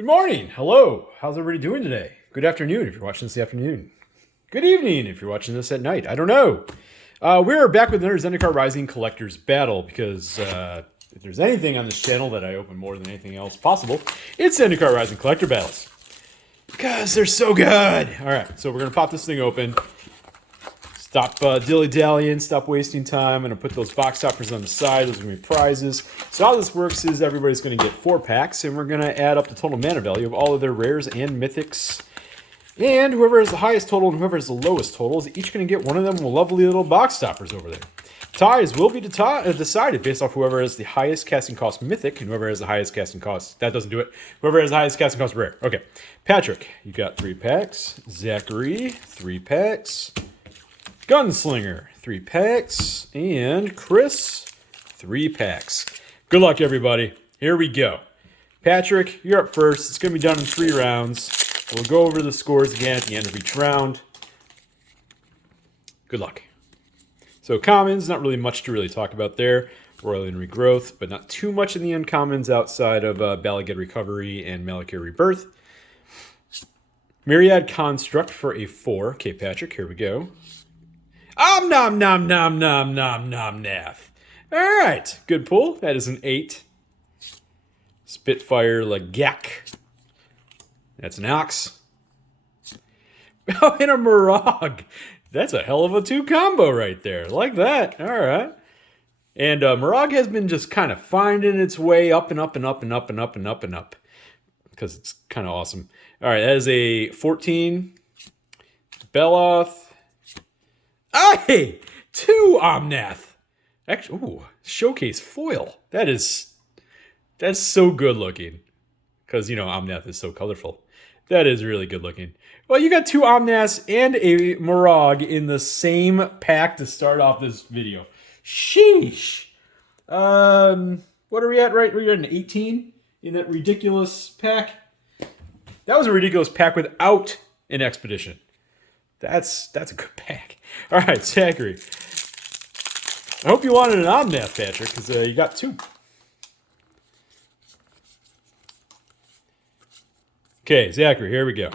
Good morning. Hello. How's everybody doing today? Good afternoon if you're watching this afternoon. Good evening if you're watching this at night. I don't know. We're back with another Zendikar Rising Collector's Battle because if there's anything on this channel that I open more than anything else possible, it's Zendikar Rising Collector Battles. Because they're so good. All right, so we're going to pop this thing open. Stop dilly-dallying, stop wasting time. I'm going to put those box toppers on the side. Those are going to be prizes. So how this works is everybody's going to get 4 packs, and we're going to add up the total mana value of all of their rares and mythics. And whoever has the highest total and whoever has the lowest total is each going to get one of them lovely little box toppers over there. Ties will be decided based off whoever has the highest casting cost mythic and whoever has the highest casting cost. That doesn't do it. Whoever has the highest casting cost rare. Okay. Patrick, you got 3 packs. Zachary, 3 packs. Gunslinger, 3 packs. And Chris, 3 packs. Good luck, everybody. Here we go. Patrick, you're up first. It's going to be done in 3 rounds. We'll go over the scores again at the end of each round. Good luck. So commons, not really much to really talk about there. Royal and Regrowth, but not too much in the uncommons outside of Balaged Recovery and Malakir Rebirth. Myriad Construct for a 4. Okay, Patrick, here we go. Nom nom nom nom nom nom nath. All right, good pull. That is an 8. Spitfire Lagak. That's an Ox. Oh, and a Morag. That's a hell of a 2 combo right there. Like that. All right. And Morag has been just kind of finding its way up and up and up and up and up and up and up. Because it's kind of awesome. All right, that is a 14. Beloth. Hey! 2 Omnath. Actually, ooh, showcase foil. That's so good looking. Because, you know, Omnath is so colorful. That is really good looking. Well, you got 2 Omnaths and a Morag in the same pack to start off this video. Sheesh. What are we at right? We're at an 18 in that ridiculous pack. That was a ridiculous pack without an expedition. That's a good pack. All right, Zachary. I hope you wanted an Omnath, Patrick, because you got 2. Okay, Zachary, here we go.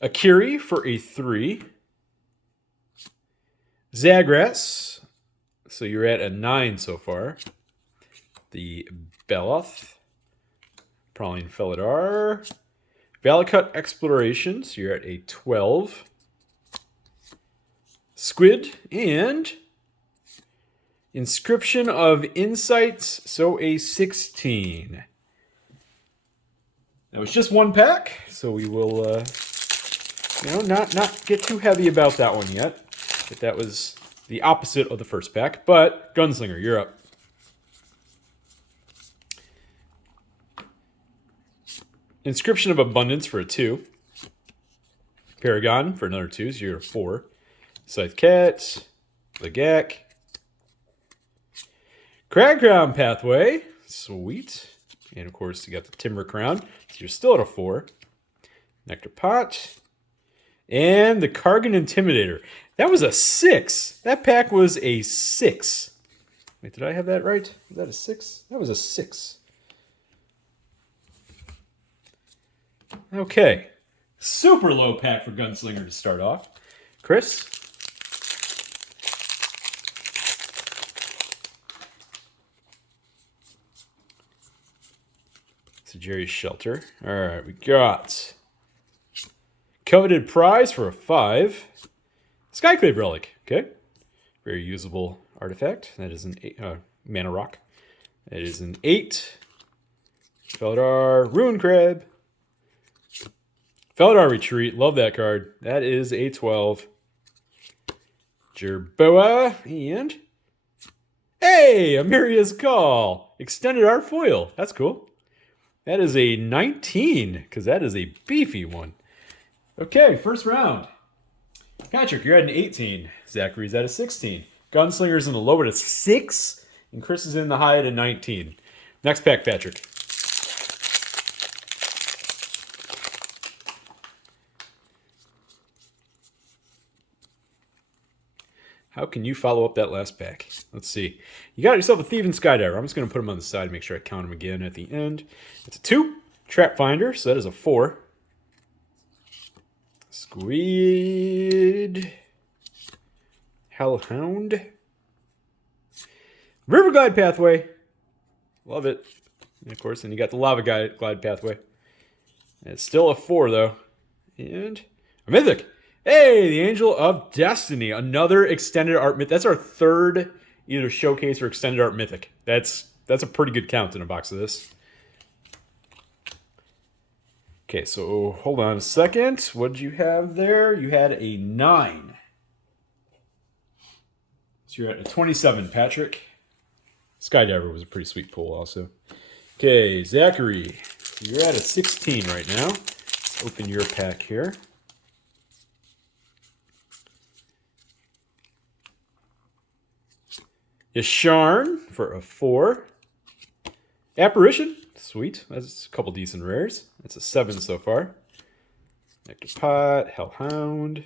Akiri for a 3. Zagras. So you're at a 9 so far. The Beloth. Prowling Felidar. Valakut Explorations. You're at a 12. Squid and Inscription of Insights. So a 16. That was just 1 pack, so we will, not get too heavy about that one yet. But that was the opposite of the first pack. But Gunslinger, you're up. Inscription of Abundance for a 2. Paragon for another 2, so you're a 4. Scythe Cat, Lagak. Crag Crown Pathway, sweet. And, of course, you got the Timber Crown. So you're still at a 4. Nectar Pot. And the Kargan Intimidator. That was a 6. That pack was a 6. Wait, did I have that right? Was that a 6? That was a 6. Okay. Super low pack for Gunslinger to start off. Chris? Jerry's Shelter. All right, we got Coveted Prize for a 5. Skyclave Relic. Okay. Very usable artifact. That is an 8. Mana Rock. That is an 8. Felidar Ruin Crab. Felidar Retreat. Love that card. That is a 12. Jerboa. And hey, Amiria's Call. Extended Art Foil. That's cool. That is a 19, because that is a beefy one. Okay, first round. Patrick, you're at an 18. Zachary's at a 16. Gunslinger's in the low at a 6, and Chris is in the high at a 19. Next pack, Patrick. How can you follow up that last pack? Let's see. You got yourself a Thieving Skydiver. I'm just going to put him on the side, make sure I count him again at the end. It's a 2. Trap Finder, so that is a 4. Squid. Hellhound. River Glide Pathway. Love it. And of course, then you got the Lava Glide Pathway. It's still a 4, though. And a Mythic. Hey, the Angel of Destiny. Another extended art mythic. That's our third either showcase or extended art mythic. That's a pretty good count in a box of this. Okay, so hold on a second. What did you have there? You had a 9. So you're at a 27, Patrick. Skydiver was a pretty sweet pull also. Okay, Zachary. You're at a 16 right now. Let's open your pack here. Yasharn for a 4. Apparition. Sweet. That's a couple decent rares. That's a 7 so far. Nectopot. Hellhound.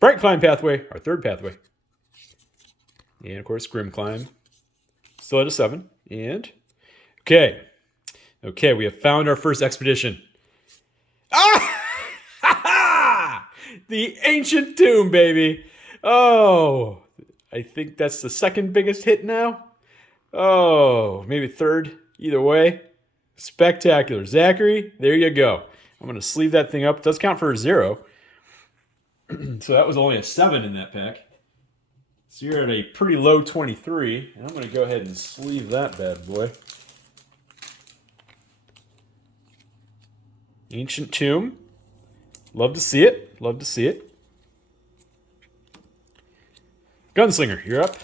Bright Climb Pathway. Our third pathway. And, of course, Grim Climb. Still at a 7. And, okay. Okay, we have found our first expedition. Ah! The Ancient Tomb, baby. Oh, I think that's the second biggest hit now. Oh, maybe third. Either way. Spectacular. Zachary, there you go. I'm going to sleeve that thing up. It does count for a 0. So that was only a 7 in that pack. So you're at a pretty low 23. And I'm going to go ahead and sleeve that bad boy. Ancient Tomb. Love to see it. Love to see it. Gunslinger, you're up.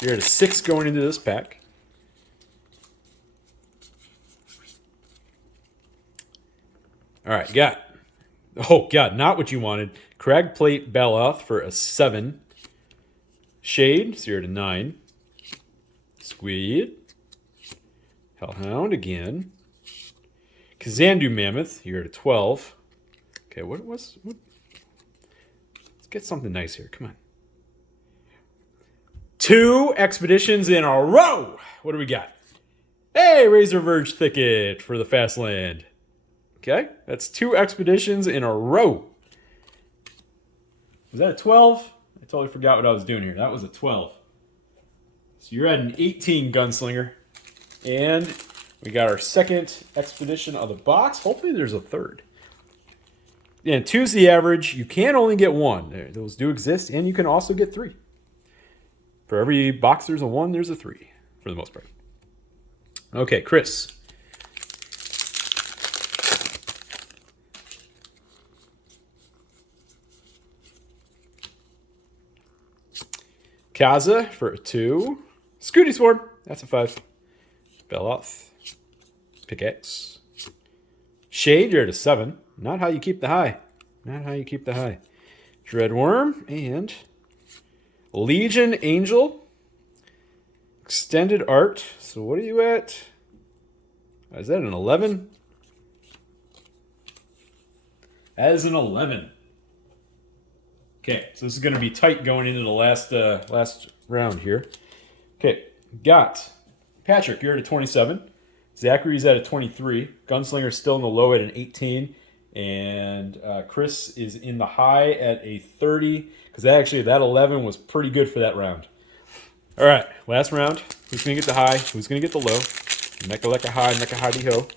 You're at a 6 going into this pack. All right, you got. Oh, God, not what you wanted. Cragplate Baloth for a 7. Shade, so you're at a 9. Squid. Hellhound again. Kazandu Mammoth, you're at a 12. Okay, what? Let's get something nice here. Come on. 2 expeditions in a row. What do we got? Hey, Razor Verge Thicket for the Fast Land. Okay, that's 2 expeditions in a row. Was that a 12? I totally forgot what I was doing here. That was a 12. So you're at an 18, Gunslinger. And we got our second expedition of the box. Hopefully there's a third. And 2's the average. You can only get 1. Those do exist, and you can also get 3. For every box there's a 1, there's a 3, for the most part. Okay, Chris. Kaza for a 2. Scooty Swarm, that's a 5. Beloth. Pickaxe. Shade, you're at a 7. Not how you keep the high. Not how you keep the high. Dreadworm and Legion Angel. Extended art. So what are you at? Is that an 11? That is an 11. Okay, so this is going to be tight going into the last round here. Okay, got Patrick, you're at a 27. Zachary's at a 23. Gunslinger's still in the low at an 18. And Chris is in the high at a 30. Because actually, that 11 was pretty good for that round. All right, last round. Who's going to get the high? Who's going to get the low? Mecha Lecca high, Mecha hidey ho.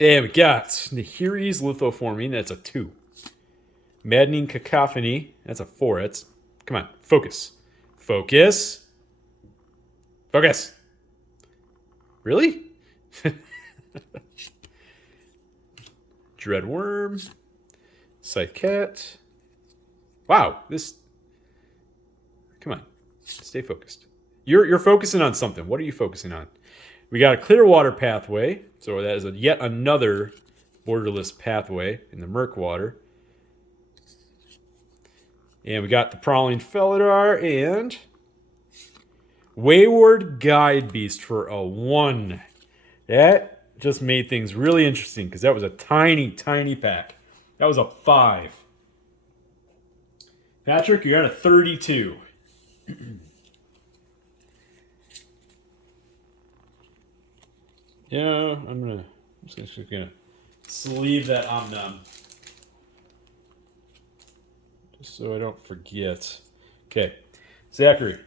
And we got Nahiri's Lithoforming. That's a 2. Maddening Cacophony. That's a 4. That's, come on, focus. Focus. Focus. Really? Dreadworm. Scythe Cat. Wow, this. Come on, stay focused. You're focusing on something. What are you focusing on? We got a Clearwater Pathway, so that is yet another borderless pathway in the Murkwater. And we got the Prowling Felidar and Wayward Guide Beast for a 1. That just made things really interesting because that was a tiny, tiny pack. That was a 5. Patrick, you're at a 32. Yeah, I'm just gonna sleeve that Omnom. Just so I don't forget. Okay, Zachary.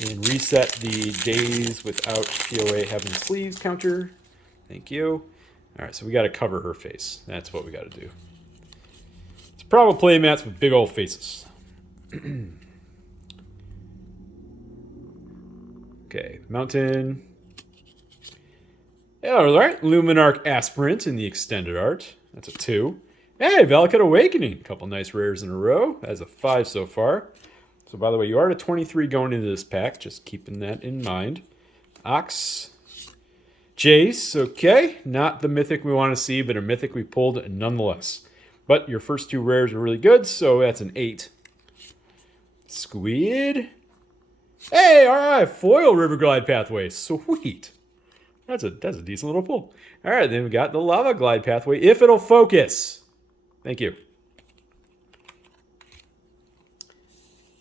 And reset the days without POA having sleeves counter. Thank you. All right, so we got to cover her face. That's what we got to do. It's probably play mats with big old faces. Okay, Mountain. Yeah, all right. Luminarch Aspirant in the extended art. That's a 2. Hey, Valakut Awakening. A couple nice rares in a row. That's a 5 so far. So, by the way, you are at a 23 going into this pack. Just keeping that in mind. Ox. Jace. Okay. Not the mythic we want to see, but a mythic we pulled nonetheless. But your first 2 rares are really good, so that's an 8. Squid. Hey, all right. Foil Riverglide Pathway. Sweet. That's a decent little pull. All right, then we got the Lava Glide Pathway, if it'll focus. Thank you.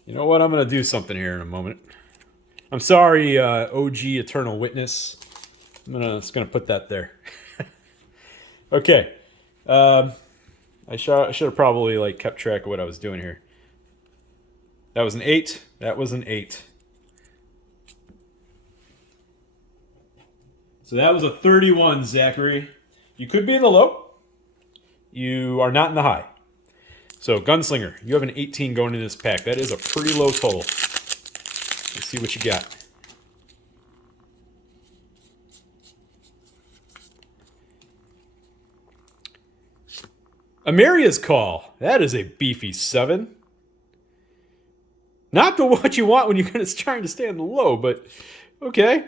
You know what? I'm going to do something here in a moment. I'm sorry, OG Eternal Witness. I'm just gonna put that there. Okay. I should have probably kept track of what I was doing here. That was an 8. That was an 8. So that was a 31, Zachary. You could be in the low. You are not in the high. So, Gunslinger, you have an 18 going in this pack. That is a pretty low total. Let's see what you got. Amaria's Call. That is a beefy 7. Not the what you want when you're trying to stay in the low, but okay.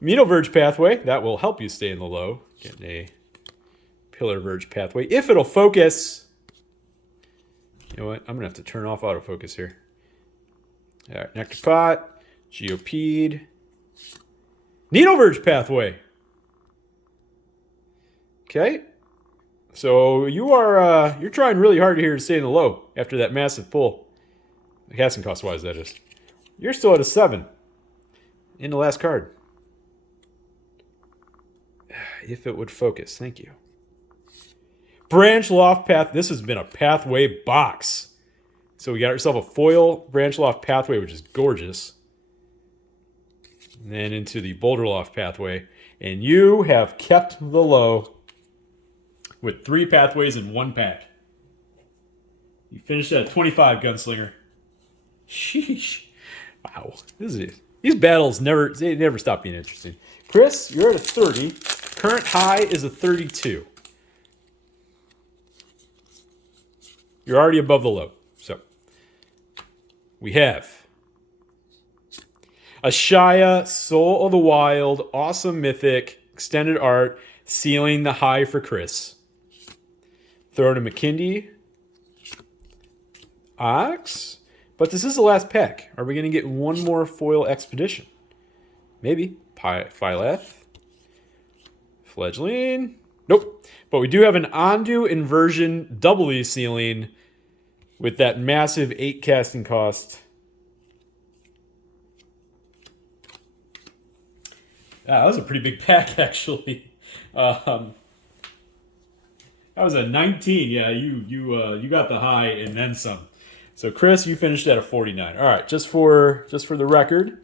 Mino Verge Pathway. That will help you stay in the low. Getting a Pillar Verge Pathway. If it'll focus. You know what? I'm going to have to turn off autofocus here. All right. Nectar Pot. Geopede. Needle Verge Pathway. Okay. So you are you're trying really hard here to stay in the low after that massive pull. The casting cost wise, that is. You're still at a 7. In the last card. If it would focus. Thank you. Branch Loft Path. This has been a pathway box. So we got ourselves a foil Branch Loft Pathway, which is gorgeous. And then into the Boulder Loft Pathway. And you have kept the low with 3 pathways in 1 pack. You finished at 25, Gunslinger. Sheesh. Wow. These battles never stop being interesting. Chris, you're at a 30. Current high is a 32. You're already above the low. So we have Ashaya, Soul of the Wild, Awesome Mythic, Extended Art, sealing the high for Chris. Throw to McKindy. Ox. But this is the last pack. Are we going to get one more foil expedition? Maybe. Phylath. Fledgling. Nope. But we do have an Ondu Inversion doubly sealing with that massive 8 casting cost. That was a pretty big pack, actually. That was a 19. Yeah, you got the high and then some. So Chris, you finished at a 49. All right, just for the record,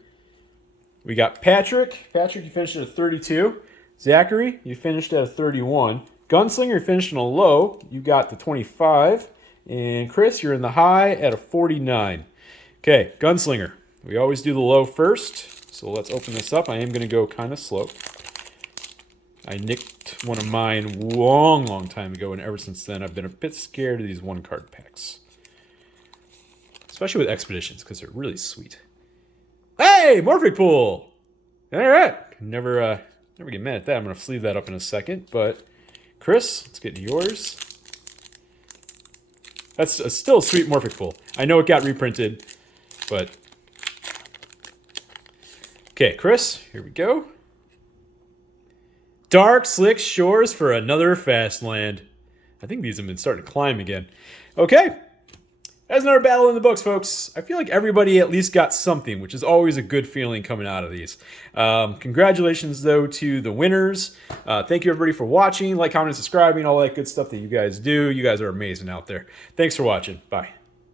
we got Patrick. Patrick, you finished at a 32. Zachary, you finished at a 31. Gunslinger finished in a low. You got the 25. And Chris, you're in the high at a 49. Okay, Gunslinger. We always do the low first. So let's open this up. I am going to go kind of slow. I nicked one of mine long time ago, and ever since then I've been a bit scared of these 1-card packs. Especially with expeditions, because they're really sweet. Hey, Morphic Pool! Alright. Never get mad at that. I'm going to sleeve that up in a second. But, Chris, let's get to yours. That's still a sweet Morphic Pool. I know it got reprinted. But okay, Chris, here we go. Dark, slick shores for another fast land. I think these have been starting to climb again. Okay. That's another battle in the books, folks. I feel like everybody at least got something, which is always a good feeling coming out of these. Congratulations, though, to the winners. Thank you, everybody, for watching. Like, comment, subscribing, all that good stuff that you guys do. You guys are amazing out there. Thanks for watching. Bye.